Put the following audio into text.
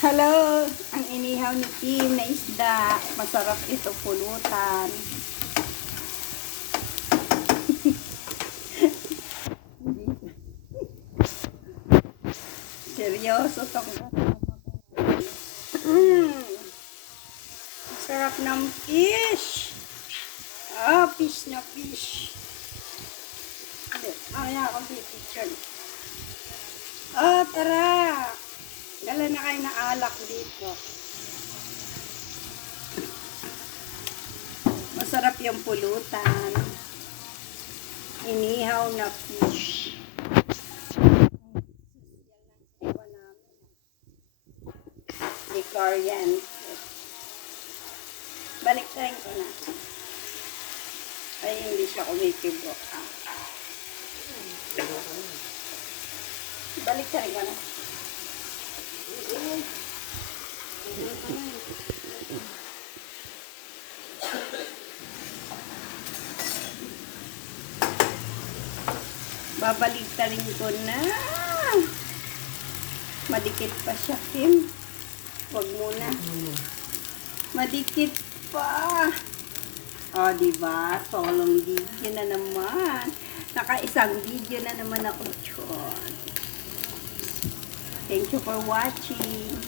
Hello! Ang inihaw ni Kim na isda. Masarap ito pulutan. Seryoso tong sarap ng fish. Fish na fish. Mamaya ako pipicture. Tara! Dala na kayo na alak dito. Masarap yung pulutan. Inihaw na fish. Licorian. Balik tayo ko na. Ay, hindi siya kumikibo. Balik tayo ko na. Babaligtarin ko na. Madikit pa siya, Kim. Huwag muna. Madikit pa. Diba? Solong video na naman. Naka-isang video na naman ako dyan. Thank you for watching.